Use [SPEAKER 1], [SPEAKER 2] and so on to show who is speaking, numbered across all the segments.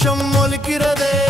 [SPEAKER 1] கோஷம் ஒலிக்கிறதே.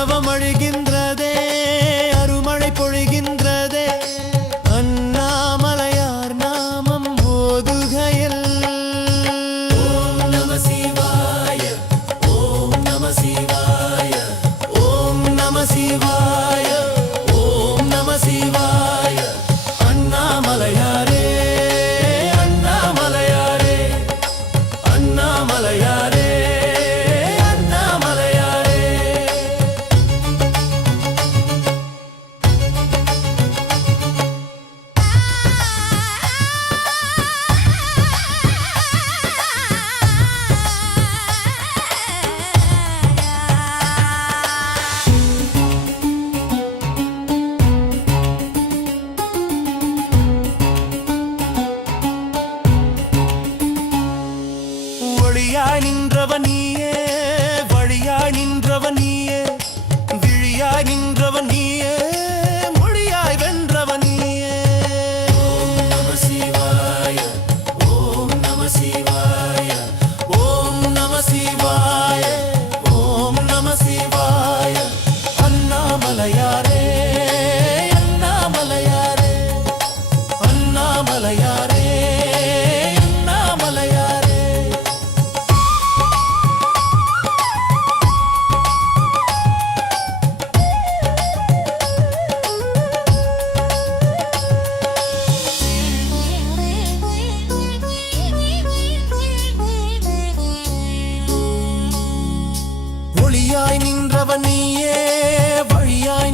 [SPEAKER 1] మనవమడిగింద வழியாய் நின்றவ நீயே வழியாய் நின்றவ நீயே விழியாய் நின்ற ஒளியாய் நின்றவன் நீயே வழியாய்